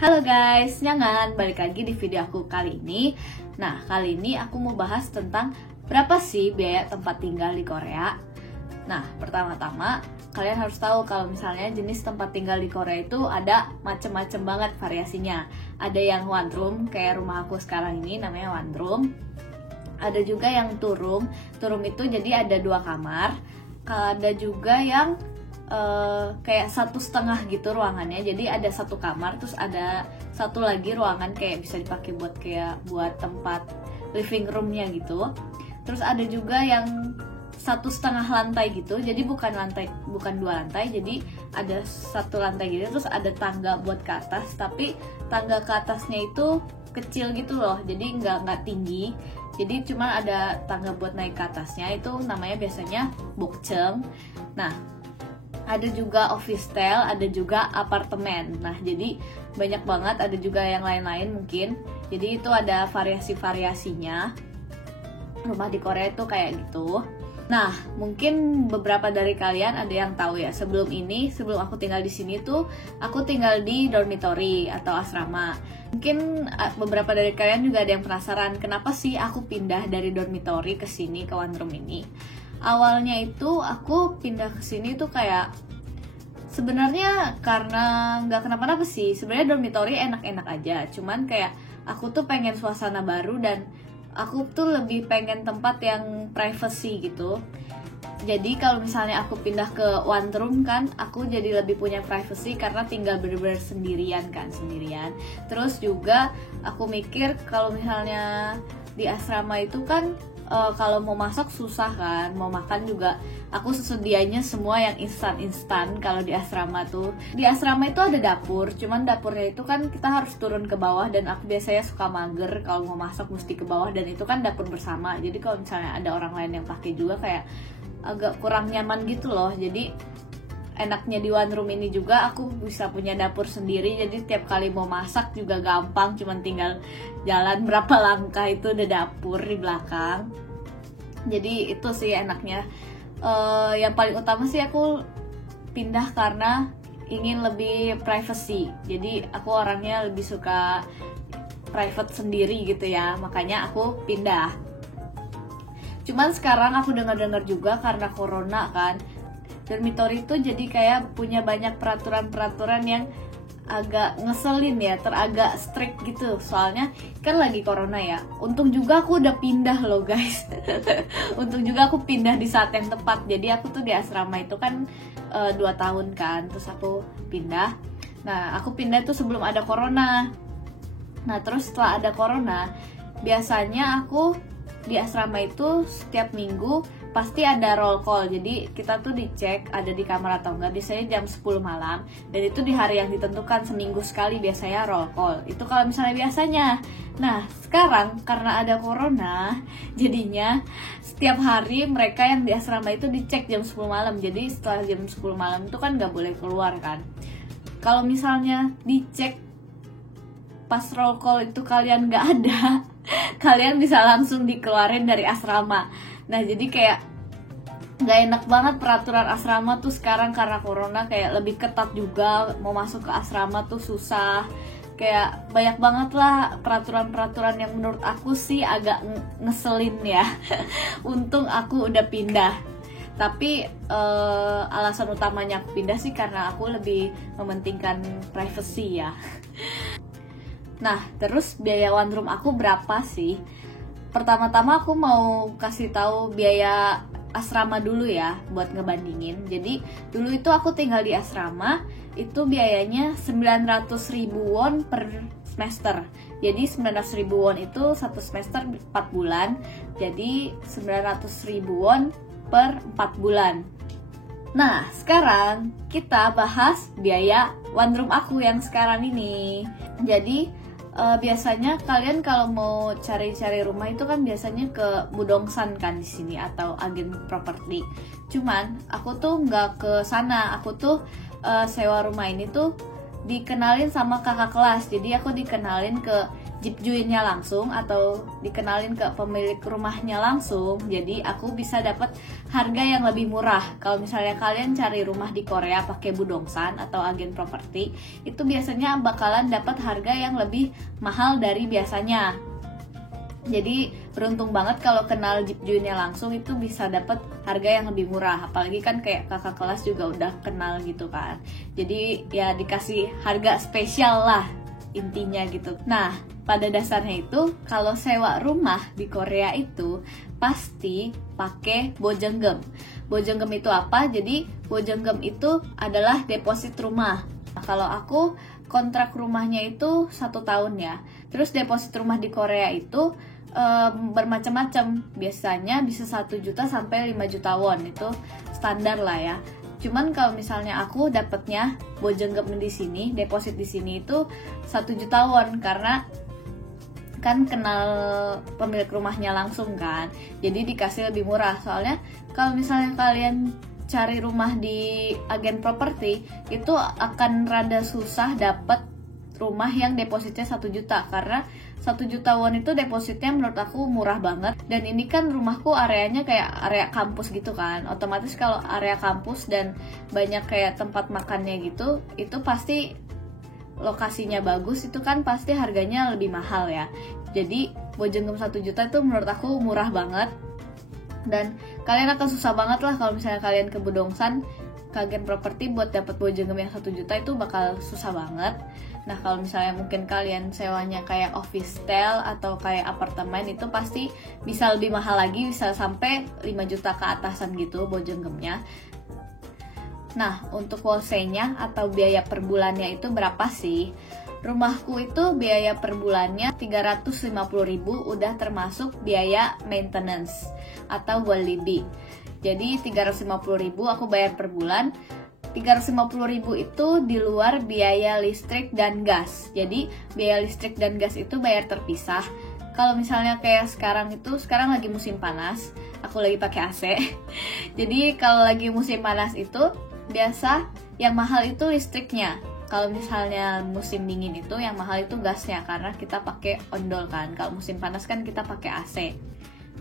Halo guys, nyangan, balik lagi di video aku kali ini. Nah, kali ini aku mau bahas tentang berapa sih biaya tempat tinggal di Korea. Nah, pertama-tama kalian harus tahu kalau misalnya jenis tempat tinggal di Korea itu ada macem-macem banget variasinya. Ada yang one room, kayak rumah aku sekarang ini namanya one room. Ada juga yang two room itu jadi ada 2 kamar. Ada juga yang kayak 1,5 gitu ruangannya, jadi ada 1 kamar terus ada 1 lagi ruangan kayak bisa dipakai buat tempat living roomnya gitu. Terus ada juga yang 1,5 lantai gitu, jadi bukan 2 lantai, jadi ada 1 lantai gitu, terus ada tangga buat ke atas, tapi tangga ke atasnya itu kecil gitu loh, jadi nggak tinggi, jadi cuma ada tangga buat naik ke atasnya, itu namanya biasanya bokjeong. Nah, ada juga office style, ada juga apartemen. Nah, jadi banyak banget, ada juga yang lain-lain mungkin. Jadi itu ada variasi-variasinya. Rumah di Korea itu kayak gitu. Nah, mungkin beberapa dari kalian ada yang tahu ya, sebelum aku tinggal di sini tuh aku tinggal di dormitory atau asrama. Mungkin beberapa dari kalian juga ada yang penasaran, kenapa sih aku pindah dari dormitory ke sini, ke one room ini. Awalnya itu aku pindah ke sini tuh kayak sebenarnya karena nggak kenapa-napa sih. Sebenarnya dormitory enak-enak aja, cuman kayak aku tuh pengen suasana baru dan aku tuh lebih pengen tempat yang privacy gitu. Jadi kalau misalnya aku pindah ke one room kan, aku jadi lebih punya privacy karena tinggal bener-bener sendirian. Terus juga aku mikir kalau misalnya di asrama itu kan kalau mau masak susah kan, mau makan juga aku sesedianya semua yang instan. Kalau di asrama itu ada dapur, cuman dapurnya itu kan kita harus turun ke bawah dan aku biasanya suka mager kalau mau masak mesti ke bawah, dan itu kan dapur bersama, jadi kalau misalnya ada orang lain yang pakai juga kayak agak kurang nyaman gitu loh. Jadi enaknya di one room ini juga aku bisa punya dapur sendiri, jadi tiap kali mau masak juga gampang, cuman tinggal jalan berapa langkah itu udah dapur di belakang. Jadi itu sih enaknya. Yang paling utama sih aku pindah karena ingin lebih privacy, jadi aku orangnya lebih suka private sendiri gitu ya, makanya aku pindah. Cuman sekarang aku dengar-dengar juga karena corona kan, dormitory itu jadi kayak punya banyak peraturan-peraturan yang agak ngeselin ya, agak strict gitu, soalnya kan lagi corona ya. Untung juga aku udah pindah loh guys. Untung juga aku pindah di saat yang tepat. Jadi aku tuh di asrama itu kan 2 tahun kan, terus aku pindah. Nah, aku pindah tuh sebelum ada corona. Nah, terus setelah ada corona, biasanya aku di asrama itu setiap minggu pasti ada roll call. Jadi kita tuh dicek ada di kamar atau enggak, biasanya jam 10 malam, dan itu di hari yang ditentukan, seminggu sekali biasanya roll call. Itu kalau misalnya biasanya. Nah, sekarang karena ada corona, jadinya setiap hari mereka yang di asrama itu dicek jam 10 malam. Jadi setelah jam 10 malam itu kan nggak boleh keluar kan. Kalau misalnya dicek pas roll call itu kalian nggak ada, kalian bisa langsung dikeluarin dari asrama. Nah, jadi kayak nggak enak banget peraturan asrama tuh sekarang karena corona, kayak lebih ketat juga, mau masuk ke asrama tuh susah. Kayak banyak banget lah peraturan-peraturan yang menurut aku sih agak ngeselin ya. Untung aku udah pindah. Tapi alasan utamanya aku pindah sih karena aku lebih mementingkan privacy ya. Nah, terus biaya one room aku berapa sih? Pertama-tama aku mau kasih tahu biaya asrama dulu ya, buat ngebandingin. Jadi dulu itu aku tinggal di asrama, itu biayanya 900.000 won per semester. Jadi 900.000 won itu 1 semester 4 bulan. Jadi 900.000 won per 4 bulan. Nah, sekarang kita bahas biaya one room aku yang sekarang ini. Jadi biasanya kalian kalau mau cari-cari rumah itu kan biasanya ke Budongsan kan di sini atau agen properti. Cuman aku tuh nggak ke sana. Aku tuh sewa rumah ini tuh dikenalin sama kakak kelas. Jadi aku dikenalin ke jeepjuinnya langsung atau dikenalin ke pemilik rumahnya langsung, jadi aku bisa dapat harga yang lebih murah. Kalau misalnya kalian cari rumah di Korea pakai Budongsan atau agen properti, itu biasanya bakalan dapat harga yang lebih mahal dari biasanya. Jadi beruntung banget kalau kenal jeepjuinnya langsung, itu bisa dapat harga yang lebih murah. Apalagi kan kayak kakak kelas juga udah kenal gitu kan. Jadi ya dikasih harga spesial lah intinya gitu. Nah, pada dasarnya itu kalau sewa rumah di Korea itu pasti pakai bojenggem. Bojenggem itu apa? Jadi bojenggem itu adalah deposit rumah. Nah, kalau aku kontrak rumahnya itu 1 tahun ya. Terus deposit rumah di Korea itu bermacam-macam. Biasanya bisa 1 juta sampai 5 juta won, itu standar lah ya. Cuman kalau misalnya aku dapatnya bojenggem di sini, deposit di sini itu 1 juta won, karena kan kenal pemilik rumahnya langsung kan. Jadi dikasih lebih murah. Soalnya kalau misalnya kalian cari rumah di agen properti, itu akan rada susah dapat rumah yang depositnya 1 juta, karena 1 juta won itu depositnya menurut aku murah banget. Dan ini kan rumahku areanya kayak area kampus gitu kan, otomatis kalau area kampus dan banyak kayak tempat makannya gitu, itu pasti lokasinya bagus, itu kan pasti harganya lebih mahal ya. Jadi bojenggem 1 juta itu menurut aku murah banget. Dan kalian akan susah banget lah kalau misalnya kalian ke Budongsan, ke agen properti buat dapat bojenggem yang 1 juta itu bakal susah banget. Nah, kalau misalnya mungkin kalian sewanya kayak office style atau kayak apartemen, itu pasti bisa lebih mahal lagi, bisa sampai 5 juta ke atasan gitu bojenggemnya. Nah, untuk wholesale-nya atau biaya per bulannya itu berapa sih? Rumahku itu biaya per bulannya 350.000, udah termasuk biaya maintenance atau walibi. Jadi 350.000 aku bayar per bulan. 350.000 itu di luar biaya listrik dan gas. Jadi biaya listrik dan gas itu bayar terpisah. Kalau misalnya kayak sekarang lagi musim panas, aku lagi pakai AC. Jadi kalau lagi musim panas itu biasa yang mahal itu listriknya. Kalau misalnya musim dingin itu yang mahal itu gasnya, karena kita pakai ondol kan. Kalau musim panas kan kita pakai AC.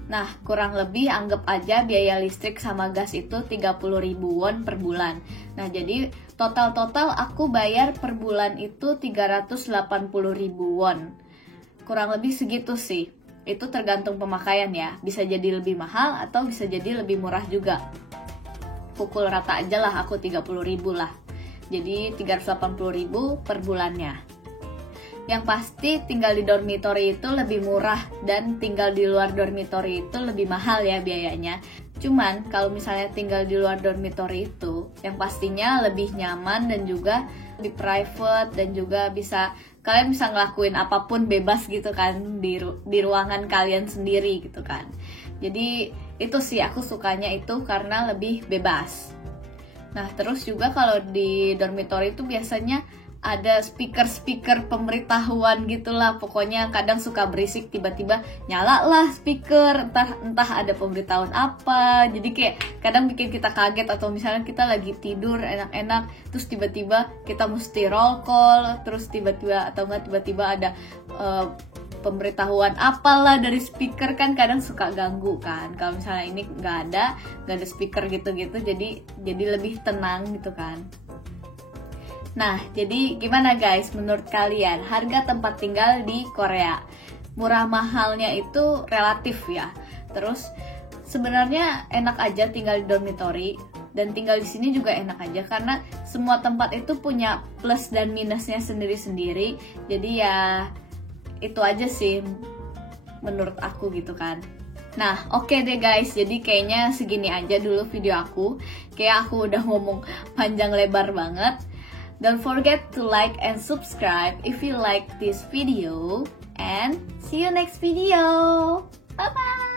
Nah, kurang lebih anggap aja biaya listrik sama gas itu 30.000 won per bulan. Nah, jadi total aku bayar per bulan itu 380.000 won. Kurang lebih segitu sih. Itu tergantung pemakaian ya. Bisa jadi lebih mahal atau bisa jadi lebih murah juga. Pukul rata aja lah aku 30.000 lah. Jadi 380.000 per bulannya. Yang pasti tinggal di dormitory itu lebih murah, dan tinggal di luar dormitory itu lebih mahal ya biayanya. Cuman kalau misalnya tinggal di luar dormitory itu, yang pastinya lebih nyaman dan juga lebih private, dan juga kalian bisa ngelakuin apapun bebas gitu kan di ruangan kalian sendiri gitu kan. Jadi itu sih aku sukanya itu karena lebih bebas. Nah, terus juga kalau di dormitory itu biasanya ada speaker pemberitahuan gitulah, pokoknya kadang suka berisik, tiba-tiba nyala lah speaker, entah ada pemberitahuan apa, jadi kayak kadang bikin kita kaget. Atau misalnya kita lagi tidur enak-enak, terus tiba-tiba kita mesti roll call, terus tiba-tiba ada pemberitahuan apalah dari speaker, kan kadang suka ganggu kan. Kalau misalnya ini nggak ada speaker gitu-gitu, jadi lebih tenang gitu kan. Nah, jadi gimana guys menurut kalian harga tempat tinggal di Korea? Murah mahalnya itu relatif ya. Terus sebenarnya enak aja tinggal di dormitory, dan tinggal di sini juga enak aja karena semua tempat itu punya plus dan minusnya sendiri-sendiri. Jadi ya itu aja sih menurut aku gitu kan. Nah, oke deh guys, jadi kayaknya segini aja dulu video aku. Kayak aku udah ngomong panjang lebar banget. Don't forget to like and subscribe if you like this video, and see you next video. Bye bye.